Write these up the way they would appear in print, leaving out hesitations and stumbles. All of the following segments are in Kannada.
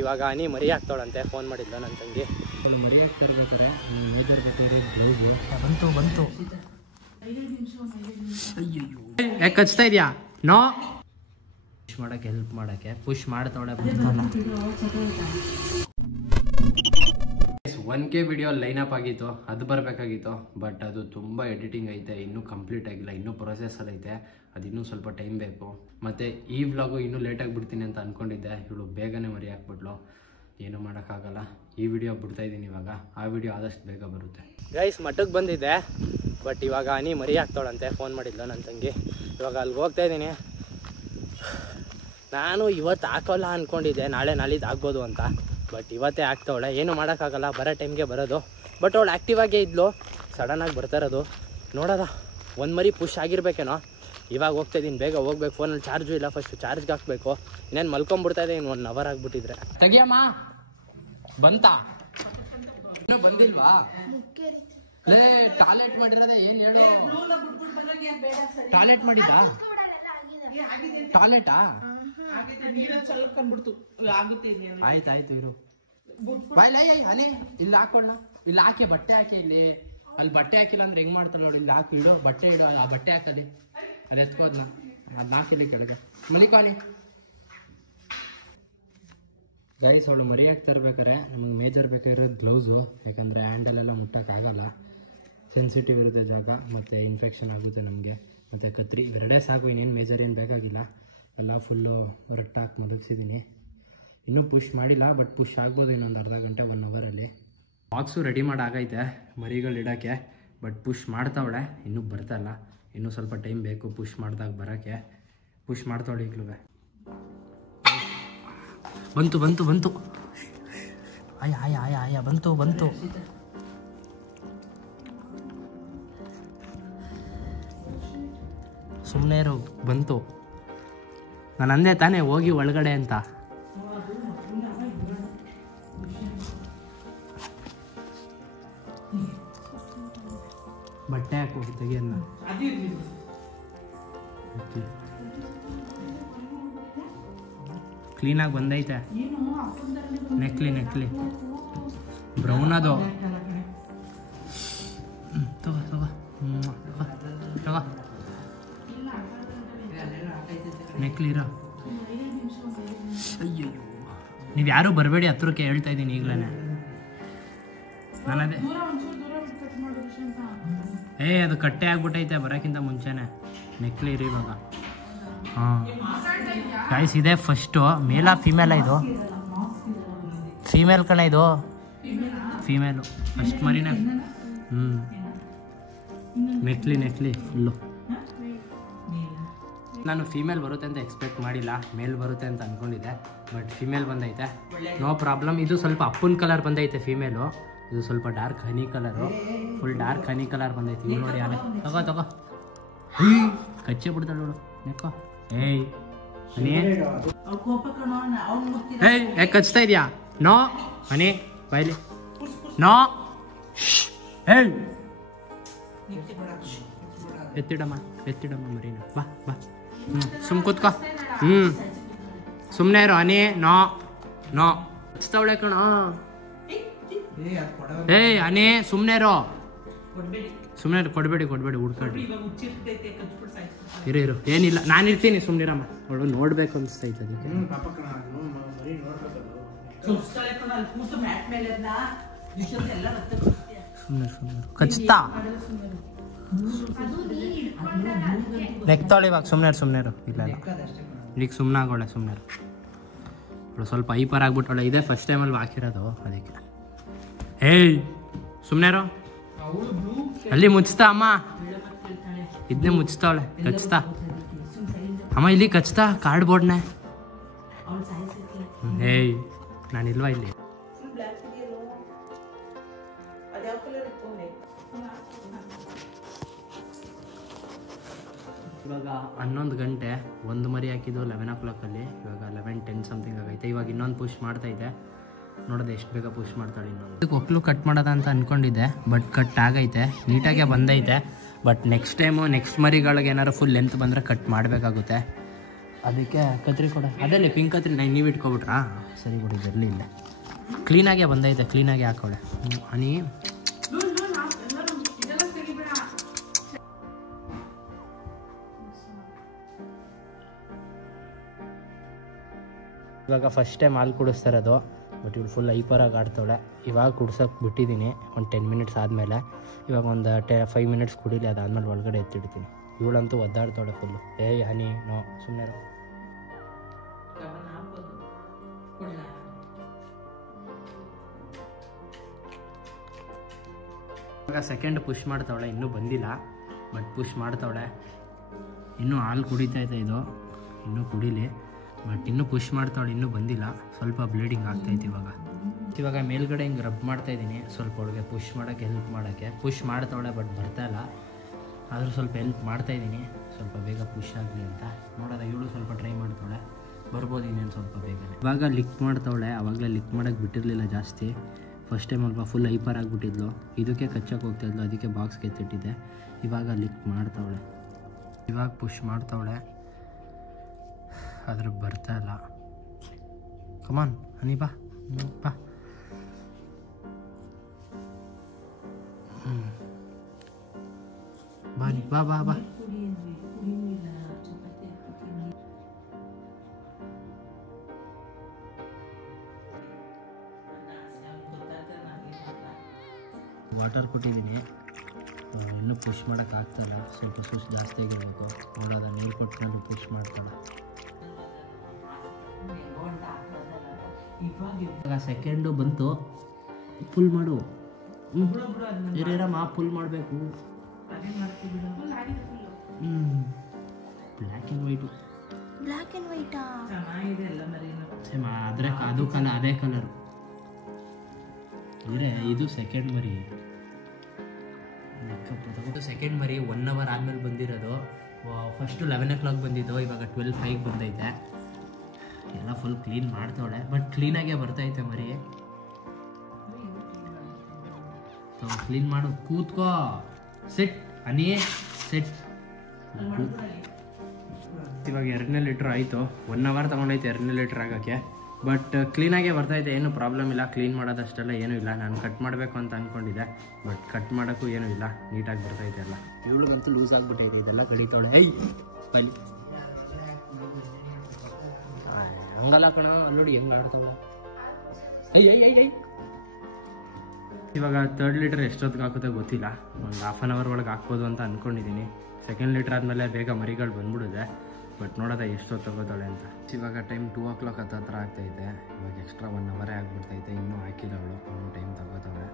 ಇವಾಗ ನೀ ಮರಿ ಹಾಕ್ತಾಳಂತೆ, ಫೋನ್ ಮಾಡಿದ್ಲು ನನ್ನ ತಂಗಿ. ಮರಿ ಹಾಕ್ತಿರ್ಬೇಕಾರೆ ಮೇಜರ್ ಬೇಕಾದ್ರೆ ಬ್ಲೌಸು ಬಂತು ಬಂತು. ಅಯ್ಯಯ್ಯೋ ಯಾಕೆ ಹಚ್ತಾ ಇದೆಯಾ? ನೋ ಪುಷ್ ಮಾಡೋಕ್ಕೆ ಹೆಲ್ಪ್ ಮಾಡೋಕ್ಕೆ ಪುಷ್ ಮಾಡ್ತಾಳೆ. 1K ವಿಡಿಯೋ ಲೈನಪ್ ಆಗಿತ್ತು, ಅದು ಬರಬೇಕಾಗಿತ್ತು. ಬಟ್ ಅದು ತುಂಬ ಎಡಿಟಿಂಗ್ ಐತೆ, ಇನ್ನೂ ಕಂಪ್ಲೀಟ್ ಆಗಿಲ್ಲ, ಇನ್ನೂ ಪ್ರೊಸೆಸರ್ ಐತೆ, ಅದು ಇನ್ನೂ ಸ್ವಲ್ಪ ಟೈಮ್ ಬೇಕು. ಮತ್ತು ಈ ವ್ಲಾಗು ಇನ್ನೂ ಲೇಟಾಗಿ ಬಿಡ್ತೀನಿ ಅಂತ ಅಂದ್ಕೊಂಡಿದ್ದೆ. ಇವಳು ಬೇಗನೆ ಮರಿ ಹಾಕ್ಬಿಟ್ಲು, ಏನೂ ಮಾಡೋಕ್ಕಾಗಲ್ಲ. ಈ ವಿಡಿಯೋ ಬಿಡ್ತಾಯಿದ್ದೀನಿ ಇವಾಗ, ಆ ವಿಡಿಯೋ ಆದಷ್ಟು ಬೇಗ ಬರುತ್ತೆ. ಗೈಸ್ ಮಠಕ್ಕೆ ಬಂದಿದ್ದೆ, ಬಟ್ ಇವಾಗ ನೀ ಮರಿ ಹಾಕ್ತಾಳಂತೆ, ಫೋನ್ ಮಾಡಿದ್ಲು ನನ್ನ ತಂಗಿ. ಇವಾಗ ಅಲ್ಲಿಗೆ ಹೋಗ್ತಾಯಿದ್ದೀನಿ. ನಾನು ಇವತ್ತು ಹಾಕೋಲ್ಲ ಅಂದ್ಕೊಂಡಿದ್ದೆ, ನಾಳೆ ನಾಳಿದ್ದು ಆಗ್ಬೋದು ಅಂತ. ಬಟ್ ಇವತ್ತೇ ಆಗ್ತಾವಳೆ, ಏನು ಮಾಡೋಕ್ಕಾಗಲ್ಲ, ಬರೋ ಟೈಮ್ಗೆ ಬರೋದು. ಬಟ್ ಅವಳು ಆ್ಯಕ್ಟಿವ್ ಆಗೇ ಇದ್ಲು, ಸಡನ್ನಾಗಿ ಬರ್ತಾ ಇರೋದು ನೋಡೋದ. ಒಂದು ಮರಿ ಪುಷ್ ಆಗಿರ್ಬೇಕೇನೋ. ಇವಾಗ ಹೋಗ್ತಾಯಿದ್ದೀನಿ, ಬೇಗ ಹೋಗ್ಬೇಕು. ಫೋನಲ್ಲಿ ಚಾರ್ಜು ಇಲ್ಲ, ಫಸ್ಟು ಚಾರ್ಜ್ಗೆ ಹಾಕಬೇಕು. ಇನ್ನೇನು ಮಲ್ಕೊಂಬಿಡ್ತಾಯಿದ್ದೆ, ಇನ್ನು 1 ಅವರ್ ಆಗಿಬಿಟ್ಟಿದ್ರೆ. ತೆಗಿಯಮ್ಮ ಬಂತಾ? ಇನ್ನೂ ಬಂದಿಲ್ವಾ? ಲೇ ಟಾಯ್ಲೆಟ್ ಮಾಡಿರೋದೆ ಏನು ಹೇಳು? ಟಾಯ್ಲೆಟ್ ಮಾಡಿದ್ದಾ? ಟಾಯ್ಲೆಟಾ? ಆಯ್ತಾಯ್ತು ಇರು. ಅನೇ ಇಲ್ಲಿ ಹಾಕೊಳ್ಳ, ಇಲ್ಲಿ ಹಾಕಿ ಬಟ್ಟೆ ಹಾಕಿ. ಇಲ್ಲಿ ಅಲ್ಲಿ ಬಟ್ಟೆ ಹಾಕಿಲ್ಲ ಅಂದ್ರೆ ಹೆಂಗ್ ಮಾಡ್ತಾಳೆ ನೋಡಿ. ಇಲ್ಲಿ ಹಾಕಿ ಇಡು, ಬಟ್ಟೆ ಇಡು, ಆ ಬಟ್ಟೆ ಹಾಕದೆ ಅದು ಎತ್ಕೋದ್ನ, ಅದನ್ನ ಹಾಕಿಲ್ಲಿ ಕೆಳಗೆ ಮಲಿಕಾಲಿ. ಗೈಸ್ ಅವಳು ಮರಿ ಹಾಕ್ತಿರ್ಬೇಕಾರೆ ನಮ್ಗೆ ಮೇಜರ್ ಬೇಕಾಗಿರೋದು ಗ್ಲೌಸು, ಯಾಕಂದರೆ ಹ್ಯಾಂಡಲೆಲ್ಲ ಮುಟ್ಟೋಕ್ಕಾಗಲ್ಲ, ಸೆನ್ಸಿಟಿವ್ ಇರುತ್ತೆ ಜಾಗ, ಮತ್ತು ಇನ್ಫೆಕ್ಷನ್ ಆಗುತ್ತೆ ನಮಗೆ. ಮತ್ತು ಕತ್ರಿ ಇವೆರಡೇ ಸಾಕು, ಇನ್ನೇನು ಮೇಜರ್ ಏನು ಬೇಕಾಗಿಲ್ಲ. ಎಲ್ಲ ಫುಲ್ಲು ರಟ್ಟಾಕಿ ಮಲಗಿಸಿದ್ದೀನಿ. ಇನ್ನೂ ಪುಷ್ ಮಾಡಿಲ್ಲ, ಬಟ್ ಪುಷ್ ಆಗ್ಬೋದು ಇನ್ನೊಂದು ಅರ್ಧ ಗಂಟೆ 1 ಅವರಲ್ಲಿ. ಬಾಕ್ಸು ರೆಡಿ ಮಾಡಾಗೈತೆ ಮರಿಗಳು ಇಡೋಕ್ಕೆ, ಬಟ್ ಪುಷ್ ಮಾಡ್ತಾವಳೆ, ಇನ್ನೂ ಬರ್ತಾಯಿಲ್ಲ. ಇನ್ನೂ ಸ್ವಲ್ಪ ಟೈಮ್ ಬೇಕು ಪುಷ್ ಮಾಡಿದಾಗ ಬರೋಕ್ಕೆ. ಪುಷ್ ಮಾಡ್ತಾವಳೆ ಈಗಲೂ. ಬಂತು ಬಂತು ಬಂತು, ಆಯ ಆಯ ಆಯ ಆಯ ಬಂತು ಬಂತು. ಸುಮ್ಮನೆ ಇರು, ಬಂತು. ನಾನು ಅಂದೆ ತಾನೇ ಹೋಗಿ ಒಳಗಡೆ ಅಂತ. ಬಟ್ಟೆ ಹಾಕಿ ತೆಗಿಯನ್ನ. ಕ್ಲೀನಾಗಿ ಬಂದೈತೆ. ನೆಕ್ಲಿ ನೆಕ್ಲಿ ಬ್ರೌನ್ ಅದು. ತಗೋ ತಗೋ ತಗೋ ನೆಕ್ಲಿ ಇರೋ. ಅಯ್ಯೋ ನೀವು ಯಾರೂ ಬರಬೇಡಿ ಹತ್ರಕ್ಕೆ, ಹೇಳ್ತಾ ಇದ್ದೀನಿ ಈಗಲೇ. ನಾನದೇ ಅದು ಕಟ್ಟೆ ಆಗ್ಬಿಟ್ಟೈತೆ ಬರೋಕ್ಕಿಂತ ಮುಂಚೆನೆ. ನೆಕ್ಲಿ ಇರಿ ಇವಾಗ. ಹಾಂ ಗೈಸ್ ಇದೆ ಫಸ್ಟು. ಮೇಲಾ ಫೀಮೇಲಾ? ಇದು ಫೀಮೇಲ್ ಕಣ, ಇದು ಫೀಮೇಲು ಫಸ್ಟ್ ಮರಿನ. ನೆಕ್ಲಿ ನೆಕ್ಲಿ ಫುಲ್ಲು. ನಾನು ಫೀಮೇಲ್ ಬರುತ್ತೆ ಅಂತ ಎಕ್ಸ್ಪೆಕ್ಟ್ ಮಾಡಿಲ್ಲ, ಮೇಲ್ ಬರುತ್ತೆ ಅಂತ ಅಂದ್ಕೊಂಡಿದ್ದೆ. ಬಟ್ ಫೀಮೇಲ್ ಬಂದೈತೆ, ನೋ ಪ್ರಾಬ್ಲಮ್. ಇದು ಸ್ವಲ್ಪ ಅಪ್ಪನ ಕಲರ್ ಬಂದೈತೆ ಫೀಮೇಲು, ಇದು ಸ್ವಲ್ಪ dark honey colour, full dark honey colour ಬಂದೈತೆ. ಇವು ನೋಡಿ ಆಮೇಲೆ ತಗೋ ತಗೋ. ಕಚ್ಚೆ ಬಿಡ್ತಾಳೆ ನೋಡು, ನೆಕ್ಕೋ. ಏಯ್ ಯಾಕೆ ಕಚ್ತಾ ಇದೆಯಾ? ನೋ ಹನಿ ಬಾಯ್ಲಿ. ನೋ ಹೇಯ್ ಎತ್ತಿಡಮ್ಮ ಎತ್ತಿಡಮ್ಮ ಮರಿನ. ಬಾ ಬಾ. ಸುಮ್ ಕೂತ್ಕೋ. ಸುಮ್ಮನೆ ಇರೋ ಹನಿ. ನೋ ನೋ ಹಚ್ತಾವಳೆ ಕಣೋ. ಏಯ್ ಹನಿ ಸುಮ್ಮನೆ ಇರೋ, ಸುಮ್ಮನೆ ಕೊಡಬೇಡಿ ಕೊಡಬೇಡಿ, ಹುಡ್ಕೊಳ್ರಿ. ಇರು ಏನಿಲ್ಲ, ನಾನು ಇರ್ತೀನಿ, ಸುಮ್ಮನಿರಮ್ಮ. ಅವಳು ನೋಡ್ಬೇಕು ಅನಿಸ್ತೈತೆ ಅದಕ್ಕೆ. ಸುಮ್ಮನೆ ಸುಮ್ಮನೆ ಕಚ್ತಾ ನೆಕ್ತಾಳೆ ಇವಾಗ. ಸುಮ್ಮನೆ ಇರು. ಇಲ್ಲ ಈಗ ಸುಮ್ಮನೆ ಆಗೋಳೆ, ಸುಮ್ಮನೆ ಇರು. ಅವಳು ಸ್ವಲ್ಪ ಹೈಪರ್ ಆಗ್ಬಿಟ್ಟವಳೆ. ಇದೇ ಫಸ್ಟ್ ಟೈಮಲ್ಲಿ ಹಾಕಿರೋದು ಅದಕ್ಕೆ. ಏಯ್ ಸುಮ್ಮನೆ ಇರು. ಅಲ್ಲಿ ಮುಚ್ತಾ ಅಮ್ಮ, ಇದನ್ನೇ ಮುಚ್ತಾವಳೆ. ಕಚ್ತಾ ಅಮ್ಮ, ಇಲ್ಲಿ ಕಚ್ತಾ ಕಾರ್ಡ್ ಬೋರ್ಡ್ನೇ. ಏಯ್ ನಾನಿಲ್ವಾ ಇಲ್ಲಿ? ಇವಾಗ 11 ಗಂಟೆ, 1 ಮರಿ ಹಾಕಿದ್ದು 11 o'clock. ಇವಾಗ 11:10 ಸಮಥಿಂಗ್ ಆಗೈತೆ. ಇವಾಗ ಇನ್ನೊಂದು ಪುಷ್ ಮಾಡ್ತಾ ಇದೆ, ನೋಡೋದು ಎಷ್ಟು ಬೇಗ ಪುಷ್ ಮಾಡ್ತಾಳೆ. ಇನ್ನೊಂದು ಒಕ್ಲು ಕಟ್ ಮಾಡೋದ ಅಂತ ಅಂದ್ಕೊಂಡಿದ್ದೆ, ಬಟ್ ಕಟ್ ಆಗೈತೆ, ನೀಟಾಗೆ ಬಂದೈತೆ. ಬಟ್ ನೆಕ್ಸ್ಟ್ ಟೈಮು ನೆಕ್ಸ್ಟ್ ಮರಿಗಳಿಗೆ ಏನಾದ್ರು ಫುಲ್ ಲೆಂತ್ ಬಂದರೆ ಕಟ್ ಮಾಡಬೇಕಾಗುತ್ತೆ. ಅದಕ್ಕೆ ಕತ್ರಿ ಕೊಡ ಅದಲ್ಲಿ ಪಿಂಕ್ ಕತ್ರಿ ನೀವು ಇಟ್ಕೊಬಿಟ್ರಾ ಸರಿ ಬಿಡಿ ಬರಲಿ ಇಲ್ಲ ಕ್ಲೀನಾಗೇ ಬಂದೈತೆ ಕ್ಲೀನಾಗಿ ಹಾಕೊಳ್ಳೆ ಹನಿ ಇವಾಗ ಫಸ್ಟ್ ಟೈಮ್ ಹಾಲು ಕುಡಿಸ್ತಾ ಇರೋದು ಬಟ್ ಇವಳು ಫುಲ್ ಹೈಪರಾಗಿ ಆಡ್ತಾಳೆ ಇವಾಗ ಕುಡ್ಸೋಕೆ ಬಿಟ್ಟಿದ್ದೀನಿ ಒಂದು 10 ಮಿನಿಟ್ಸ್ ಆದಮೇಲೆ ಇವಾಗ ಒಂದು 5 ಮಿನಿಟ್ಸ್ ಕುಡೀಲಿ ಅದಾದಮೇಲೆ ಒಳಗಡೆ ಎತ್ತಿಡ್ತೀನಿ ಇವಳಂತೂ ಒದ್ದಾಡ್ತಾಳೆ ಫುಲ್ಲು ಏಯ್ ಹನಿ ನೋ ಸುಮ್ಮನೆ ಇವಾಗ ಸೆಕೆಂಡ್ ಪುಷ್ ಮಾಡ್ತಾವಳೆ ಇನ್ನೂ ಬಂದಿಲ್ಲ ಬಟ್ ಪುಷ್ ಮಾಡ್ತಾವಳೆ ಇನ್ನೂ ಹಾಲು ಕುಡಿತೈತೆ ಇದು ಇನ್ನೂ ಕುಡೀಲಿ ಬಟ್ ಇನ್ನೂ ಪುಷ್ ಮಾಡ್ತಾವಳೆ ಇನ್ನೂ ಬಂದಿಲ್ಲ ಸ್ವಲ್ಪ ಬ್ಲೀಡಿಂಗ್ ಆಗ್ತೈತೆ ಇವಾಗ ಮೇಲ್ಗಡೆ ಹಿಂಗೆ ರಬ್ ಮಾಡ್ತಾಯಿದ್ದೀನಿ ಸ್ವಲ್ಪ ಒಳಗೆ ಪುಷ್ ಮಾಡೋಕ್ಕೆ ಹೆಲ್ಪ್ ಮಾಡೋಕ್ಕೆ ಪುಷ್ ಮಾಡ್ತಾವಳೆ ಬಟ್ ಬರ್ತಾಯಿಲ್ಲ ಆದರೂ ಸ್ವಲ್ಪ ಹೆಲ್ಪ್ ಮಾಡ್ತಾಯಿದ್ದೀನಿ ಸ್ವಲ್ಪ ಬೇಗ ಪುಷ್ ಆಗಲಿ ಅಂತ ನೋಡೋದ ಇವಳು ಸ್ವಲ್ಪ ಟ್ರೈ ಮಾಡ್ತಾವಳೆ ಬರ್ಬೋದು ಇನ್ನೇನು ಸ್ವಲ್ಪ ಬೇಗನೆ ಇವಾಗ ಲಿಕ್ ಮಾಡ್ತಾವಳೆ ಆವಾಗಲೇ ಲಿಕ್ ಮಾಡೋಕ್ಕೆ ಬಿಟ್ಟಿರಲಿಲ್ಲ ಜಾಸ್ತಿ ಫಸ್ಟ್ ಟೈಮ್ ಅಲ್ಪ ಫುಲ್ ಹೈಪರ್ ಆಗಿಬಿಟ್ಟಿದ್ಲು ಇದಕ್ಕೆ ಕಚ್ಚಕ್ಕೆ ಹೋಗ್ತಾಯಿದ್ಲು ಅದಕ್ಕೆ ಬಾಕ್ಸ್ಗೆ ಎತ್ತಿಟ್ಟಿದ್ದೆ ಇವಾಗ ಲಿಕ್ ಮಾಡ್ತಾವಳೆ ಇವಾಗ ಪುಷ್ ಮಾಡ್ತಾವಳೆ ಆದ್ರೆ ಬರ್ತಾಯಿಲ್ಲ ಕಮಾನ್ ಹನಿ ಬಾ ಬಾ ಬಾನಿ ಬಾ ಬಾ ಬಾ ವಾಟರ್ ಕೊಟ್ಟಿದ್ದೀನಿ ಇನ್ನೂ ಪುಷ್ ಮಾಡೋಕ್ಕಾಗ್ತಾಯಿಲ್ಲ ಸ್ವಲ್ಪ ಸುಸ್ ಜಾಸ್ತಿ ಆಗಿರಬೇಕು ನೋಡೋದ ನೀರು ಕೊಟ್ಕೊಂಡು ಪುಷ್ ಮಾಡ್ತಾಳೆ ಇವಾಗ ಸೆಕೆಂಡು ಬಂತು ಫುಲ್ ಮಾಡು ಹಿರಿಯರಮ್ಮ ಫುಲ್ ಮಾಡಬೇಕು ಬ್ಲ್ಯಾಕ್ ಆ್ಯಂಡ್ ವೈಟಾ ಸೇಮ್ ಆದರೆ ಅದು ಕಲರ್ ಅದೇ ಕಲರು ಅಂದರೆ ಇದು ಸೆಕೆಂಡ್ ಮರಿ ಸೆಕೆಂಡ್ ಮರಿ 1 ಅವರ್ ಆದಮೇಲೆ ಬಂದಿರೋದು ಫಸ್ಟು 11 o'clock ಬಂದಿದ್ದು ಇವಾಗ 12:05 ಬಂದೈತೆ ಎಲ್ಲ ಫುಲ್ ಕ್ಲೀನ್ ಮಾಡ್ತಾವಳೆ ಬಟ್ ಕ್ಲೀನಾಗೇ ಬರ್ತೈತೆ ಮರಿ ಕ್ಲೀನ್ ಮಾಡು ಕೂತ್ಕೋ ಸೆಟ್ ಹನಿ ಸೆಟ್ ಇವಾಗ 2ನೇ ಲೀಟ್ರ್ ಆಯಿತು 1 ಅವರ್ ತೊಗೊಂಡೈತೆ 2ನೇ ಲೀಟ್ರ್ ಆಗೋಕ್ಕೆ ಬಟ್ ಕ್ಲೀನಾಗೇ ಬರ್ತೈತೆ ಏನೂ ಪ್ರಾಬ್ಲಮ್ ಇಲ್ಲ ಕ್ಲೀನ್ ಮಾಡೋದಷ್ಟೆಲ್ಲ ಏನೂ ಇಲ್ಲ ನಾನು ಕಟ್ ಮಾಡಬೇಕು ಅಂತ ಅಂದ್ಕೊಂಡಿದ್ದೆ ಬಟ್ ಕಟ್ ಮಾಡೋಕ್ಕೂ ಏನೂ ಇಲ್ಲ ನೀಟಾಗಿ ಬರ್ತೈತೆ ಎಲ್ಲ ಇವಳಿಗಂತೂ ಲೂಸ್ ಆಗಿಬಿಟ್ಟೈತೆ ಇದೆಲ್ಲ ಕಡಿತಾವಳೆ ಐ ಬನ್ನಿ ಹಂಗಲ್ಲ ಕಣ ನೋಡಿ ಹೆಂಗೆ ಆಡ್ತಾವಳೆ ಐ ಇವಾಗ 3rd ಲೀಟರ್ ಎಷ್ಟೊತ್ತಿಗೆ ಹಾಕುತ್ತೆ ಗೊತ್ತಿಲ್ಲ ಒಂದು ½ an hour ಒಳಗೆ ಹಾಕ್ಬೋದು ಅಂತ ಅಂದ್ಕೊಂಡಿದ್ದೀನಿ 2nd ಲೀಟ್ರ್ ಆದಮೇಲೆ ಬೇಗ ಮರಿಗಳು ಬಂದ್ಬಿಡುತ್ತೆ ಬಟ್ ನೋಡೋದ ಎಷ್ಟೊತ್ತು ತಗೋತಾಳೆ ಅಂತ ಇವಾಗ ಟೈಮ್ 2 o'clock ಹತ್ರ ಆಗ್ತೈತೆ ಇವಾಗ ಎಕ್ಸ್ಟ್ರಾ 1 ಅವರೇ ಆಗಿಬಿಡ್ತೈತೆ ಇನ್ನೂ ಹಾಕಿಲ್ಲ ಅವಳು ಇನ್ನೂ ಟೈಮ್ ತಗೋತಾಳೆ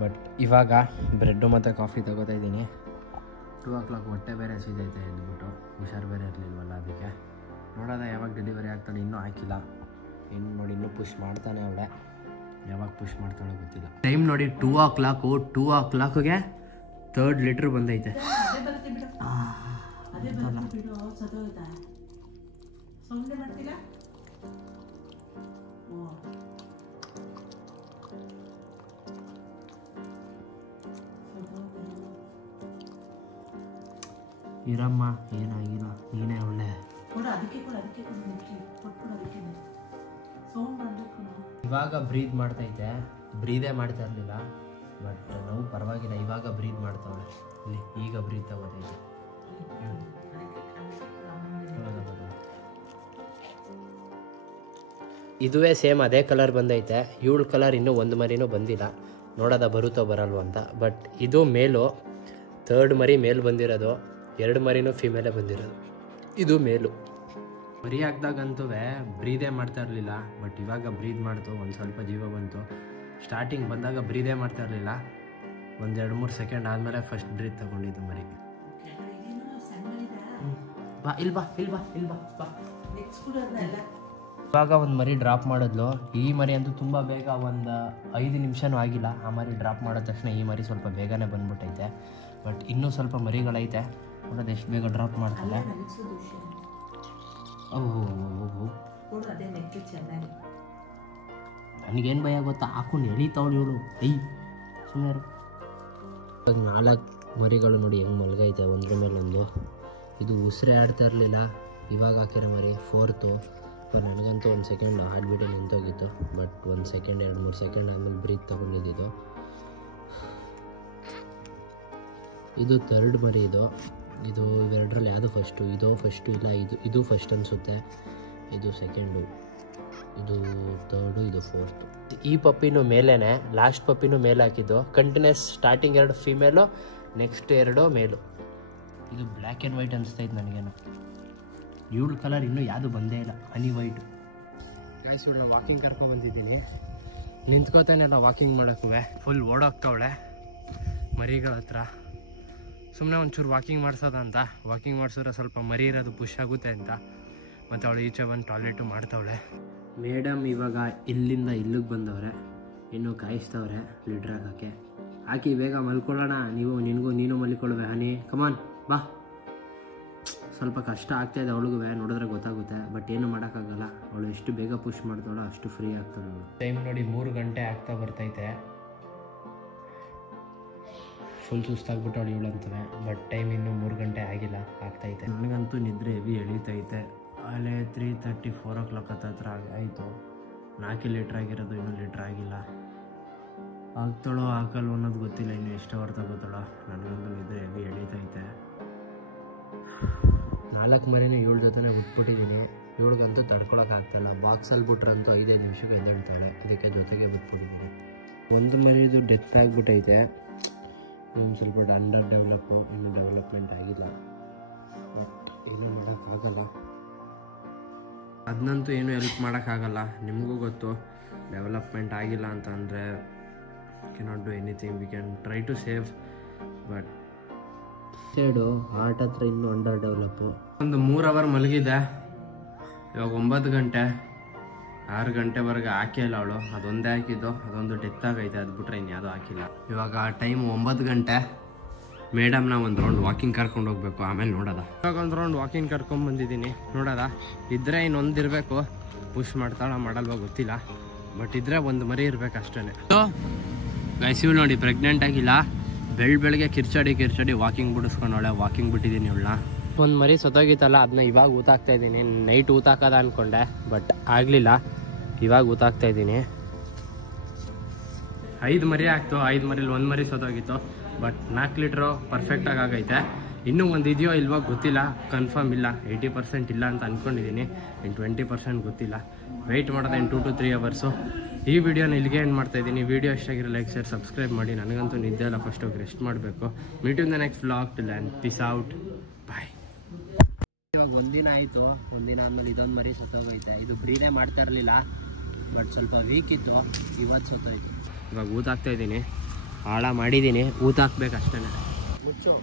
ಬಟ್ ಇವಾಗ ಬ್ರೆಡ್ಡು ಮತ್ತು ಕಾಫಿ ತಗೋತಾ ಇದ್ದೀನಿ 2 o'clock ಹೊಟ್ಟೆ ಬೇರೆ ಸಿದೈತೆ ಎದ್ಬಿಟ್ಟು ಹುಷಾರು ಬೇರೆ ಇರಲಿಲ್ವಲ್ಲ ಅದಕ್ಕೆ ನೋಡೋದ ಯಾವಾಗ ಡೆಲಿವರಿ ಆಗ್ತಾಳೆ ಇನ್ನೂ ಹಾಕಿಲ್ಲ ಇನ್ನು ನೋಡಿ ಇನ್ನೂ ಪುಷ್ ಮಾಡ್ತಾನೆ ಅವಳೆ ಯಾವಾಗ ಪುಷ್ ಮಾಡ್ತಾಳೋ ಗೊತ್ತಿಲ್ಲ ಟೈಮ್ ನೋಡಿ 2 o'clock 2 o'clockಗೆ 3rd ಲೀಟ್ರ್ ಬಂದೈತೆ ಇರಮ್ಮ ಏನಾಗಿಲ್ಲ ನೀನೇ ಒಳ್ಳೆ ಇವಾಗ ಬ್ರೀದ್ ಮಾಡ್ತೈತೆ ಬ್ರೀದೇ ಮಾಡ್ತಾ ಇರಲಿಲ್ಲ ಬಟ್ ನೋವು ಪರವಾಗಿಲ್ಲ ಇವಾಗ ಬ್ರೀದ್ ಮಾಡ್ತಾವಳೆ ಇಲ್ಲಿ ಈಗ ಬ್ರೀದ್ ತಗೋತೈತೆ ಇದುವೇ ಸೇಮ್ ಅದೇ ಕಲರ್ ಬಂದೈತೆ ಇವಳ ಕಲರ್ ಇನ್ನೂ ಒಂದು ಮರಿನೂ ಬಂದಿಲ್ಲ ನೋಡೋದ ಬರುತ್ತೋ ಬರಲ್ವ ಅಂತ ಬಟ್ ಇದು ಮೇಲು 3rd ಮರಿ ಮೇಲ್ ಬಂದಿರೋದು 2 ಮರಿನೂ ಫಿಮೇಲೇ ಬಂದಿರೋದು ಇದು ಮೇಲು ಮರಿ ಹಾಕ್ದಾಗಂತೂ ಬ್ರೀದೇ ಮಾಡ್ತಾ ಇರಲಿಲ್ಲ ಬಟ್ ಇವಾಗ ಬ್ರೀದ್ ಮಾಡ್ತು ಒಂದು ಸ್ವಲ್ಪ ಜೀವ ಬಂತು ಸ್ಟಾರ್ಟಿಂಗ್ ಬಂದಾಗ ಬ್ರೀದೇ ಮಾಡ್ತಾ ಇರಲಿಲ್ಲ ಒಂದು 2-3 ಸೆಕೆಂಡ್ ಆದಮೇಲೆ ಫಸ್ಟ್ ಬ್ರೀದ್ ತಗೊಂಡಿದ್ದು ಮರಿ ಬಾ ಇಲ್ಲಿ ಬಾ ಇಲ್ಲಿ ಬಾ ಇಲ್ಲಿ ಬಾ ಬಾ ಇವಾಗ ಒಂದು ಮರಿ ಡ್ರಾಪ್ ಮಾಡಿದ್ಲು ಈ ಮರಿ ಅಂತೂ ತುಂಬ ಬೇಗ ಒಂದು 5 ನಿಮಿಷನೂ ಆಗಿಲ್ಲ ಆ ಮರಿ ಡ್ರಾಪ್ ಮಾಡಿದ ತಕ್ಷಣ ಈ ಮರಿ ಸ್ವಲ್ಪ ಬೇಗನೆ ಬಂದ್ಬಿಟ್ಟೈತೆ ಬಟ್ ಇನ್ನೂ ಸ್ವಲ್ಪ ಮರಿಗಳೈತೆ ನೋಡೋದು ಎಷ್ಟು ಬೇಗ ಡ್ರಾಪ್ ಮಾಡ್ತಾಳೆ ನನಗೇನು ಭಯ ಗೊತ್ತಾ ಹಾಕೊಂಡು ಎಳಿತಾವಳು ಇವಳು ಐ ಸುಮ್ಮನೆ 4 ಮರಿಗಳು ನೋಡಿ ಹೆಂಗೆ ಮಲಗೈತೆ ಒಂದ್ರ ಮೇಲೆ ಒಂದು ಇದು ಉಸಿರೇ ಆಡ್ತಾ ಇರಲಿಲ್ಲ ಇವಾಗ ಹಾಕಿರೋ ಮರಿ 4th. ಬಟ್ ನನಗಂತೂ 1 ಸೆಕೆಂಡ್ ಹಾರ್ಟ್ ಬೀಟೇ ನಿಂತೋಗಿತ್ತು. ಬಟ್ 1 ಸೆಕೆಂಡ್ 2-3 ಸೆಕೆಂಡ್ ಆದಮೇಲೆ ಬ್ರೀತ್ ತೊಗೊಂಡಿದ್ದು. ಇದು 3rd ಮರಿ. ಇದು ಇವೆರಡರಲ್ಲಿ ಯಾವುದು ಫಸ್ಟು? ಇಲ್ಲ ಇದು ಫಸ್ಟ್ ಅನಿಸುತ್ತೆ. ಇದು ಸೆಕೆಂಡು, ಇದು 3rd, ಇದು 4th. ಈ ಪಪ್ಪಿನೂ ಮೇಲೇ, ಲಾಸ್ಟ್ ಪಪ್ಪಿನೂ ಮೇಲೆ ಹಾಕಿದ್ದು. ಕಂಟಿನ್ಯೂಸ್ ಸ್ಟಾರ್ಟಿಂಗ್ 2 ಫೀಮೇಲು, ನೆಕ್ಸ್ಟ್ 2 ಮೇಲು. ಇದು ಬ್ಲ್ಯಾಕ್ ಆ್ಯಂಡ್ ವೈಟ್ ಅನಿಸ್ತೈತೆ ನನಗೇನು. ಇವಳು ಕಲರ್ ಇನ್ನೂ ಯಾವುದು ಬಂದೇ ಇಲ್ಲ, ಹನಿ ವೈಟು. ಗಾಯ್ಸ್, ಇವಳು ನಾನು ವಾಕಿಂಗ್ ಕರ್ಕೊಬಂದಿದ್ದೀನಿ. ನಿಂತ್ಕೋತಾನೆಲ್ಲ ವಾಕಿಂಗ್ ಮಾಡೋಕ್ಕೂ ಫುಲ್ ಓಡೋಗ್ತಾವಳೆ ಮರಿಗಳ ಹತ್ರ. ಸುಮ್ಮನೆ ಒಂಚೂರು ವಾಕಿಂಗ್ ಮಾಡಿಸೋದಂತ. ವಾಕಿಂಗ್ ಮಾಡಿಸಿದ್ರೆ ಸ್ವಲ್ಪ ಮರಿ ಇರೋದು ಪುಷ್ ಆಗುತ್ತೆ ಅಂತ. ಮತ್ತು ಅವಳು ಈಚೆ ಬಂದು ಟಾಯ್ಲೆಟು ಮಾಡ್ತಾವಳೆ. ಮೇಡಮ್ ಇವಾಗ ಇಲ್ಲಿಂದ ಇಲ್ಲಿಗೆ ಬಂದವ್ರೆ. ಇನ್ನೂ ಕಾಯಿಸ್ತವ್ರೆ ಲಿಡ್ರ್ ಹಾಕೋಕ್ಕೆ. ಹಾಕಿ ಬೇಗ ಮಲ್ಕೊಳ್ಳೋಣ. ನೀನು ಮಲ್ಕೊಳ್ಳುವೆ ಹನಿ. ಕಮಾನ್ ಬಾ. ಸ್ವಲ್ಪ ಕಷ್ಟ ಆಗ್ತಾಯಿದೆ ಅವಳಿಗೂ, ನೋಡಿದ್ರೆ ಗೊತ್ತಾಗುತ್ತೆ. ಬಟ್ ಏನು ಮಾಡೋಕ್ಕಾಗಲ್ಲ. ಅವಳು ಎಷ್ಟು ಬೇಗ ಪುಷ್ ಮಾಡ್ತಾವಳ ಅಷ್ಟು ಫ್ರೀ ಆಗ್ತಾಳೆ ಅವಳು. ಟೈಮ್ ನೋಡಿ 3 ಗಂಟೆ ಆಗ್ತಾ ಬರ್ತೈತೆ. ಫುಲ್ ಸುಸ್ತಾಗ್ಬಿಟ್ಟು ಇವಳಂತವೆ. ಬಟ್ ಟೈಮ್ ಇನ್ನೂ 3 ಗಂಟೆ ಆಗಿಲ್ಲ, ಆಗ್ತೈತೆ. ನನಗಂತೂ ನಿದ್ರೆ ಹೆವಿ ಎಳೀತೈತೆ. ಅಲ್ಲೇ 3:30 4 o'clock ಹತ್ರ ಆಯಿತು. 4 ಲೀಟ್ರ್ ಆಗಿರೋದು, ಇನ್ನೂ ಲೀಟ್ರ್ ಆಗಿಲ್ಲ. ಆಗ್ತಾಳೋ ಹಾಕಲ್ವೋ ಅನ್ನೋದು ಗೊತ್ತಿಲ್ಲ. ಇನ್ನು ಎಷ್ಟು ಅವರ್ ತಗೋತಾಳೋ. ನನಗಂತೂ ನಿದ್ರೆ ಹೆವಿ ಎಳೀತೈತೆ. 4 ಮರಿನೂ ಇವಳ ಜೊತೆ ಬಿಟ್ಬಿಟ್ಟಿದ್ದೀನಿ. ಇವಳಿಗಂತೂ ತಡ್ಕೊಳಕ್ಕಾಗ್ತಾಯಿಲ್ಲ. ಬಾಕ್ಸಲ್ಲಿ ಬಿಟ್ರಂತೂ 5 ನಿಮಿಷಕ್ಕೆ ಎದ್ದೇಳ್ತಾಳೆ. ಇದಕ್ಕೆ ಜೊತೆಗೆ ಬಿಟ್ಬಿಟ್ಟಿದ್ದೀನಿ. ಒಂದು ಮರಿದು ಡೆತ್ ಆಗಿಬಿಟ್ಟೈತೆ. ಇನ್ನು ಸ್ವಲ್ಪ ಅಂಡರ್ ಡೆವಲಪ್ಪು, ಇನ್ನೂ ಡೆವಲಪ್ಮೆಂಟ್ ಆಗಿಲ್ಲ. ಬಟ್ ಏನೂ ಮಾಡೋಕ್ಕಾಗಲ್ಲ. ಅದನ್ನಂತೂ ಏನೂ ಹೆಲ್ಪ್ ಮಾಡೋಕ್ಕಾಗಲ್ಲ. ನಿಮಗೂ ಗೊತ್ತು, ಡೆವಲಪ್ಮೆಂಟ್ ಆಗಿಲ್ಲ ಅಂತಂದರೆ cannot do anything. We can try to save. But side heart ಹತ್ರ ಇನ್ನೂ ಅಂಡರ್ ಡೆವಲಪ್ಪು. ಒಂದು 3 ಅವರ್ ಮಲಗಿದೆ. ಇವಾಗ 9 ಗಂಟೆ 6 ಗಂಟೆವರೆಗೆ ಹಾಕಿಲ್ಲ ಅವಳು. ಅದೊಂದೇ ಹಾಕಿದ್ದು, ಅದೊಂದು ಡೆತ್ ಆಗೈತೆ. ಅದು ಬಿಟ್ರೆ ಇನ್ಯಾವುದೂ ಹಾಕಿಲ್ಲ. ಇವಾಗ ಟೈಮ್ 9 ಗಂಟೆ. ಮೇಡಮ್ನ ಒಂದು ರೌಂಡ್ ವಾಕಿಂಗ್ ಕರ್ಕೊಂಡು ಹೋಗ್ಬೇಕು, ಆಮೇಲೆ ನೋಡೋದ. ಇವಾಗ ಒಂದು ರೌಂಡ್ ವಾಕಿಂಗ್ ಕರ್ಕೊಂಡ್ಬಂದಿದ್ದೀನಿ. ನೋಡೋದ ಇದ್ದರೆ ಇನ್ನೊಂದಿರಬೇಕು. ಪುಷ್ ಮಾಡ್ತಾಳ ಮಾಡಲ್ವ ಗೊತ್ತಿಲ್ಲ. ಬಟ್ ಇದ್ರೆ ಒಂದು ಮರಿ ಇರಬೇಕು ಅಷ್ಟೇ. ಗೈಸ್, ಇವಳು ನೋಡಿ ಪ್ರೆಗ್ನೆಂಟ್ ಆಗಿಲ್ಲ. ಬೆಳಗ್ಗೆ ಕಿರ್ಚಾಡಿ ವಾಕಿಂಗ್ ಬಿಡಿಸ್ಕೊಂಡವಳೆ. ವಾಕಿಂಗ್ ಬಿಟ್ಟಿದ್ದೀನಿ ಇವಳನ್ನ. ಒಂದು ಮರಿ ಸತ್ತೋಗಿತ್ತಲ್ಲ, ಅದನ್ನ ಇವಾಗ ಊತಾಕ್ತಾ ಇದ್ದೀನಿ. ನೈಟ್ ಊತಾಕದ ಅಂದ್ಕೊಂಡೆ, ಬಟ್ ಆಗಲಿಲ್ಲ. ಇವಾಗ ಊತಾಕ್ತಾ ಇದ್ದೀನಿ. 5 ಮರಿ ಆಗ್ತು. 5 ಮರಿಲಿ 1 ಮರಿ ಸತ್ತೋಗಿತ್ತು. ಬಟ್ 4 ಲೀಟ್ರು ಪರ್ಫೆಕ್ಟಾಗಿ ಆಗೈತೆ. ಇನ್ನೂ ಒಂದು ಇದೆಯೋ ಇಲ್ವೋ ಗೊತ್ತಿಲ್ಲ, ಕನ್ಫರ್ಮ್ ಇಲ್ಲ. 80% ಇಲ್ಲ ಅಂತ ಅಂದ್ಕೊಂಡಿದ್ದೀನಿ. ಇನ್ನು 20% ಗೊತ್ತಿಲ್ಲ. ವೆಯ್ಟ್ ಮಾಡೋದು 2 to 3 ಅವರ್ಸು. ಈ ವಿಡಿಯೋನ ಇಲ್ಲಿಗೆ ಎಂಡ್ ಮಾಡ್ತಾಯಿದ್ದೀನಿ. ವಿಡಿಯೋ ಇಷ್ಟಾಗಿರೋ ಲೈಕ್ ಶೇರ್ ಸಬ್ಸ್ಕ್ರೈಬ್ ಮಾಡಿ. ನನಗಂತೂ ನಿದ್ದೆ ಎಲ್ಲ ಫಸ್ಟ್ ಹೋಗಿ ರೆಸ್ಟ್ ಮಾಡಬೇಕು. Meet in the next vlog. Till then peace out, bye. ಇವಾಗ ಒಂದಿನ ಆಯಿತು. ಒಂದಿನ ಆದಮೇಲೆ ಇದೊಂದು ಮರಿ ಸತ್ತೋಗೈತೆ. ಇದು ಬ್ರೀನೇ ಮಾಡ್ತಾ ಇರಲಿಲ್ಲ, ಬಟ್ ಸ್ವಲ್ಪ ವೀಕ್ ಇತ್ತು. ಇವತ್ತು ಸತ್ತೋಯ್ತು. ಇವಾಗ ಊತಾಕ್ತಾ ಇದ್ದೀನಿ. ಆಳ ಮಾಡಿದ್ದೀನಿ, ಊತಾಕ್ಬೇಕು ಅಷ್ಟೇ. ಮುಚ್ಚು.